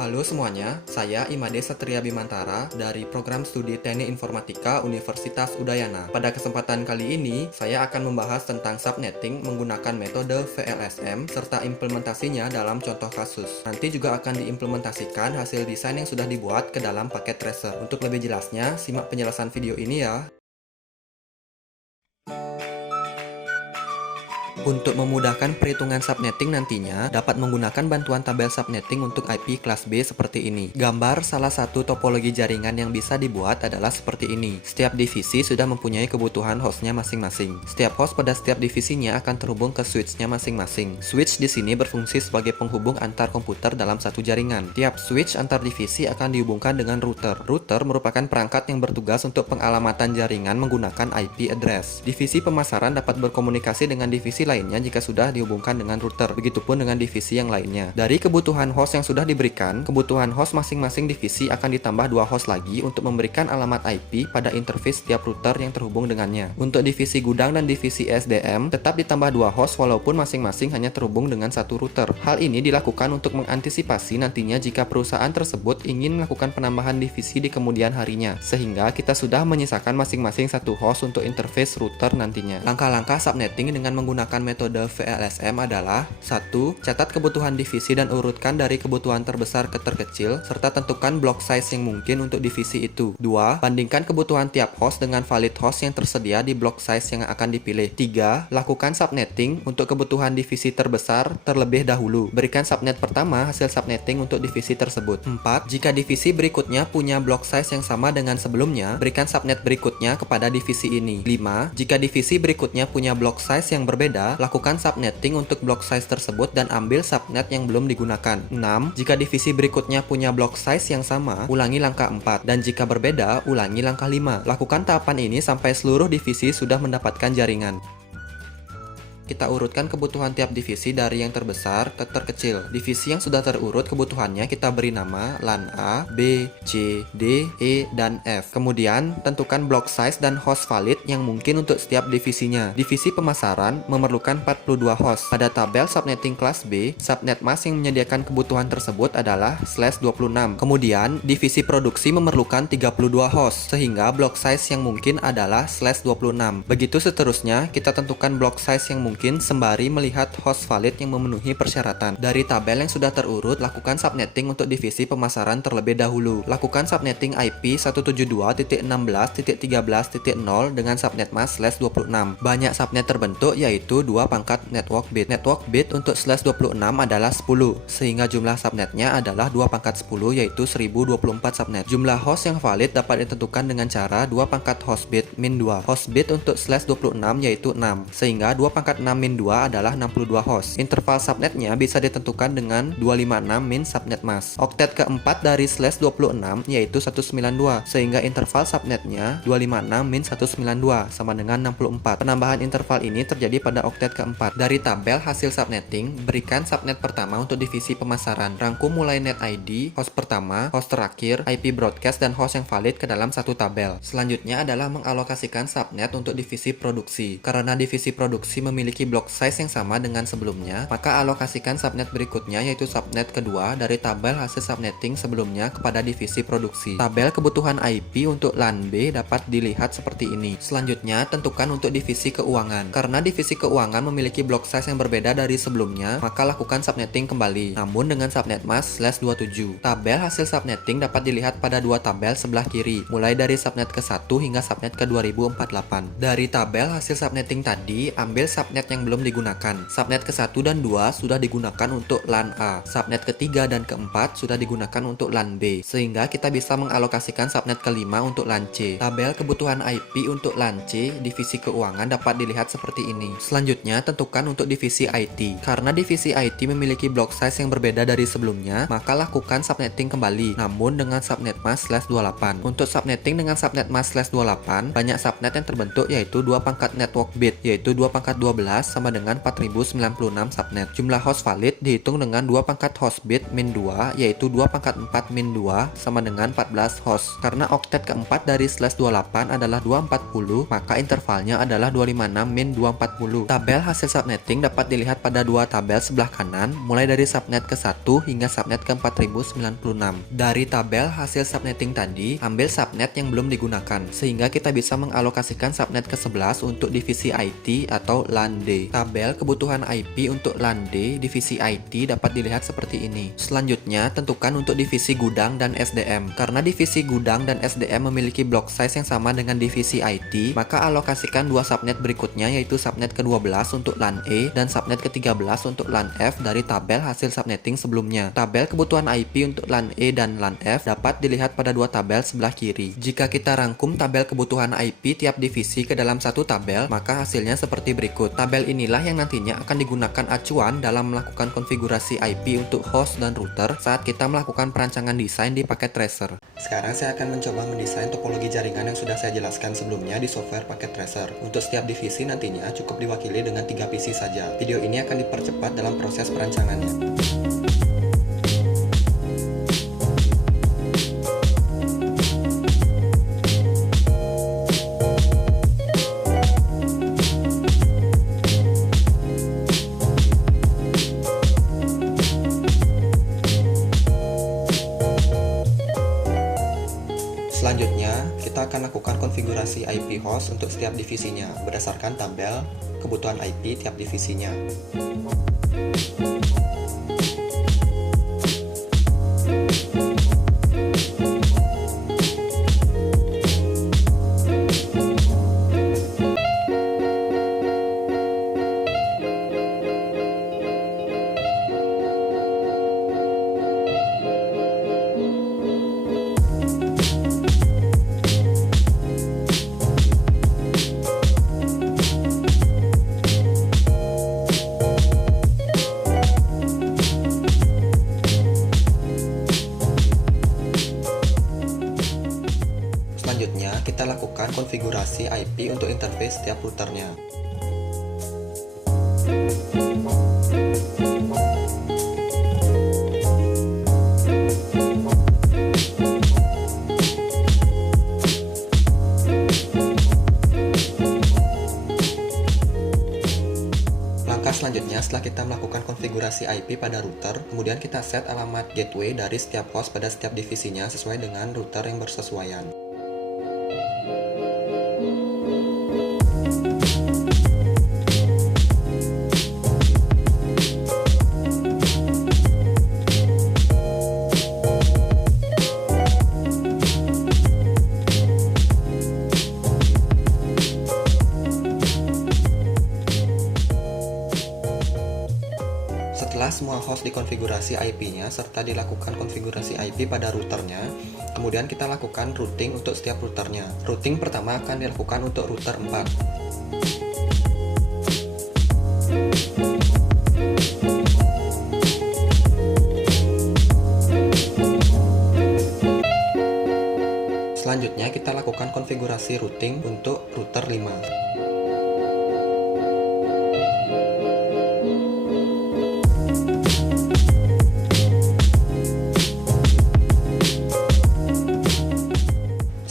Halo semuanya, saya Imade Satria Bimantara dari Program Studi Teknik Informatika Universitas Udayana. Pada kesempatan kali ini, saya akan membahas tentang subnetting menggunakan metode VLSM serta implementasinya dalam contoh kasus. Nanti juga akan diimplementasikan hasil desain yang sudah dibuat ke dalam paket tracer. Untuk lebih jelasnya, simak penjelasan video ini ya. Untuk memudahkan perhitungan subnetting nantinya, dapat menggunakan bantuan tabel subnetting untuk IP kelas B seperti ini. Gambar salah satu topologi jaringan yang bisa dibuat adalah seperti ini. Setiap divisi sudah mempunyai kebutuhan hostnya masing-masing. Setiap host pada setiap divisinya akan terhubung ke switchnya masing-masing. Switch di sini berfungsi sebagai penghubung antar komputer dalam satu jaringan. Tiap switch antar divisi akan dihubungkan dengan router. Router merupakan perangkat yang bertugas untuk pengalamatan jaringan menggunakan IP address. Divisi pemasaran dapat berkomunikasi dengan divisi lainnya jika sudah dihubungkan dengan router, begitupun dengan divisi yang lainnya. Dari kebutuhan host yang sudah diberikan, kebutuhan host masing-masing divisi akan ditambah 2 host lagi untuk memberikan alamat IP pada interface setiap router yang terhubung dengannya. Untuk divisi gudang dan divisi SDM, tetap ditambah 2 host walaupun masing-masing hanya terhubung dengan satu router. Hal ini dilakukan untuk mengantisipasi nantinya jika perusahaan tersebut ingin melakukan penambahan divisi di kemudian harinya, sehingga kita sudah menyisakan masing-masing satu host untuk interface router nantinya. Langkah-langkah subnetting dengan menggunakan metode VLSM adalah: 1. Catat kebutuhan divisi dan urutkan dari kebutuhan terbesar ke terkecil, serta tentukan block size yang mungkin untuk divisi itu. 2. Bandingkan kebutuhan tiap host dengan valid host yang tersedia di block size yang akan dipilih. 3. Lakukan subnetting untuk kebutuhan divisi terbesar terlebih dahulu. Berikan subnet pertama hasil subnetting untuk divisi tersebut. 4. Jika divisi berikutnya punya block size yang sama dengan sebelumnya, berikan subnet berikutnya kepada divisi ini. 5. Jika divisi berikutnya punya block size yang berbeda, lakukan subnetting untuk block size tersebut dan ambil subnet yang belum digunakan. 6. Jika divisi berikutnya punya block size yang sama, ulangi langkah 4. Dan jika berbeda, ulangi langkah 5. Lakukan tahapan ini sampai seluruh divisi sudah mendapatkan jaringan. Kita urutkan kebutuhan tiap divisi dari yang terbesar ke terkecil. Divisi yang sudah terurut kebutuhannya kita beri nama LAN A, B, C, D, E, dan F. Kemudian, tentukan block size dan host valid yang mungkin untuk setiap divisinya. Divisi pemasaran memerlukan 42 host. Pada tabel subnetting kelas B, subnet mask yang menyediakan kebutuhan tersebut adalah /26. Kemudian, divisi produksi memerlukan 32 host, sehingga block size yang mungkin adalah /26. Begitu seterusnya, kita tentukan block size yang mungkin sembari melihat host valid yang memenuhi persyaratan. Dari tabel yang sudah terurut, lakukan subnetting untuk divisi pemasaran terlebih dahulu. Lakukan subnetting IP 172.16.13.0 dengan subnet mask /26. Banyak subnet terbentuk yaitu 2 pangkat network bit. Network bit untuk /26 adalah 10, sehingga jumlah subnetnya adalah 2 pangkat 10 yaitu 1024 subnet. Jumlah host yang valid dapat ditentukan dengan cara 2 pangkat host bit min 2. Host bit untuk /26 yaitu 6, sehingga 2 pangkat 6 min 2 adalah 62 host. Interval subnetnya bisa ditentukan dengan 256 min subnet mask. Oktet keempat dari /26 yaitu 192, sehingga interval subnetnya 256 min 192 sama dengan 64. Penambahan interval ini terjadi pada oktet keempat. Dari tabel hasil subnetting, berikan subnet pertama untuk divisi pemasaran. Rangkum mulai net ID, host pertama, host terakhir, IP broadcast, dan host yang valid ke dalam satu tabel. Selanjutnya adalah mengalokasikan subnet untuk divisi produksi. Karena divisi produksi memiliki block size yang sama dengan sebelumnya, maka alokasikan subnet berikutnya yaitu subnet kedua dari tabel hasil subnetting sebelumnya kepada divisi produksi. Tabel kebutuhan IP untuk LAN B dapat dilihat seperti ini. Selanjutnya, tentukan untuk divisi keuangan. Karena divisi keuangan memiliki block size yang berbeda dari sebelumnya, maka lakukan subnetting kembali, namun dengan subnet mask /27. Tabel hasil subnetting dapat dilihat pada 2 tabel sebelah kiri, mulai dari subnet ke-1 hingga subnet ke-2048. Dari tabel hasil subnetting tadi, ambil subnet yang belum digunakan. Subnet ke-1 dan 2 sudah digunakan untuk LAN A. Subnet ke-3 dan ke-4 sudah digunakan untuk LAN B, sehingga kita bisa mengalokasikan subnet ke-5 untuk LAN C. Tabel kebutuhan IP untuk LAN C divisi keuangan dapat dilihat seperti ini. Selanjutnya, tentukan untuk divisi IT. Karena divisi IT memiliki block size yang berbeda dari sebelumnya, maka lakukan subnetting kembali, namun dengan subnet mask /28. Untuk subnetting dengan subnet mask /28, banyak subnet yang terbentuk yaitu 2 pangkat network bit, yaitu 2 pangkat 12 sama dengan 4096 subnet. Jumlah host valid dihitung dengan 2 pangkat host bit min 2, yaitu 2 pangkat 4 min 2 sama dengan 14 host. Karena oktet keempat dari /28 adalah 240, maka intervalnya adalah 256 min 240. Tabel hasil subnetting dapat dilihat pada dua tabel sebelah kanan, mulai dari subnet ke-1 hingga subnet ke-4096. Dari tabel hasil subnetting tadi, ambil subnet yang belum digunakan, sehingga kita bisa mengalokasikan subnet ke-11 untuk divisi IT atau LAN D. Tabel kebutuhan IP untuk LAN D divisi IT dapat dilihat seperti ini. Selanjutnya, tentukan untuk divisi gudang dan SDM. Karena divisi gudang dan SDM memiliki block size yang sama dengan divisi IT, maka alokasikan dua subnet berikutnya, yaitu subnet ke-12 untuk LAN E dan subnet ke-13 untuk LAN F dari tabel hasil subnetting sebelumnya. Tabel kebutuhan IP untuk LAN E dan LAN F dapat dilihat pada dua tabel sebelah kiri. Jika kita rangkum tabel kebutuhan IP tiap divisi ke dalam satu tabel, maka hasilnya seperti berikut. Tabel inilah yang nantinya akan digunakan acuan dalam melakukan konfigurasi IP untuk host dan router saat kita melakukan perancangan desain di paket tracer. Sekarang saya akan mencoba mendesain topologi jaringan yang sudah saya jelaskan sebelumnya di software paket tracer. Untuk setiap divisi nantinya cukup diwakili dengan 3 PC saja. Video ini akan dipercepat dalam proses perancangannya. Selanjutnya, kita akan lakukan konfigurasi IP host untuk setiap divisinya berdasarkan tabel kebutuhan IP tiap divisinya. Selanjutnya, kita lakukan konfigurasi IP untuk interface setiap routernya. Langkah selanjutnya, setelah kita melakukan konfigurasi IP pada router, kemudian kita set alamat gateway dari setiap host pada setiap divisinya sesuai dengan router yang bersesuaian. Setelah semua host dikonfigurasi IP-nya serta dilakukan konfigurasi IP pada routernya, kemudian kita lakukan routing untuk setiap routernya. Routing pertama akan dilakukan untuk router 4. Selanjutnya kita lakukan konfigurasi routing untuk router 5.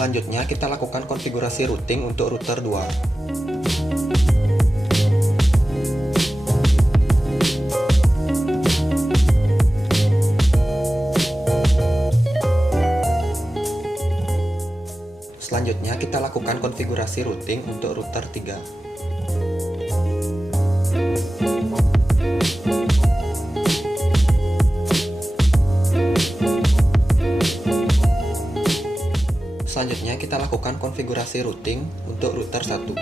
Selanjutnya kita lakukan konfigurasi routing untuk router 2. Selanjutnya kita lakukan konfigurasi routing untuk router 3. Selanjutnya kita lakukan konfigurasi routing untuk router 1.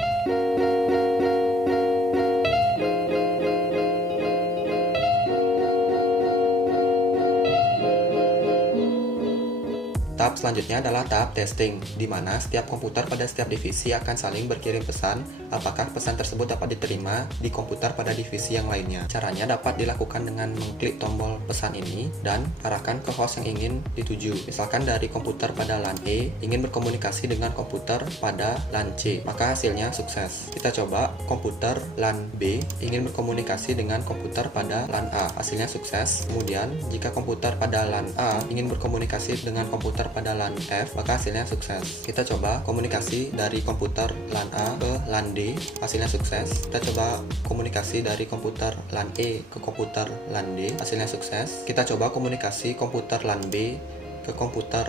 Tahap selanjutnya adalah tahap testing, di mana setiap komputer pada setiap divisi akan saling berkirim pesan, apakah pesan tersebut dapat diterima di komputer pada divisi yang lainnya. Caranya dapat dilakukan dengan mengklik tombol pesan ini dan arahkan ke host yang ingin dituju. Misalkan dari komputer pada LAN E ingin berkomunikasi dengan komputer pada LAN C, maka hasilnya sukses. Kita coba komputer LAN B ingin berkomunikasi dengan komputer pada LAN A, hasilnya sukses. Kemudian jika komputer pada LAN A ingin berkomunikasi dengan komputer pada LAN F, maka hasilnya sukses. Kita coba komunikasi dari komputer LAN A ke LAN D, hasilnya sukses. Kita coba komunikasi dari komputer LAN E ke komputer LAN D, hasilnya sukses. Kita coba komunikasi komputer LAN B ke komputer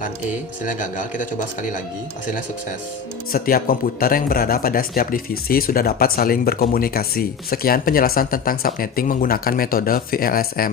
LAN E, hasilnya gagal. Kita coba sekali lagi, hasilnya sukses. Setiap komputer yang berada pada setiap divisi sudah dapat saling berkomunikasi. Sekian penjelasan tentang subnetting menggunakan metode VLSM.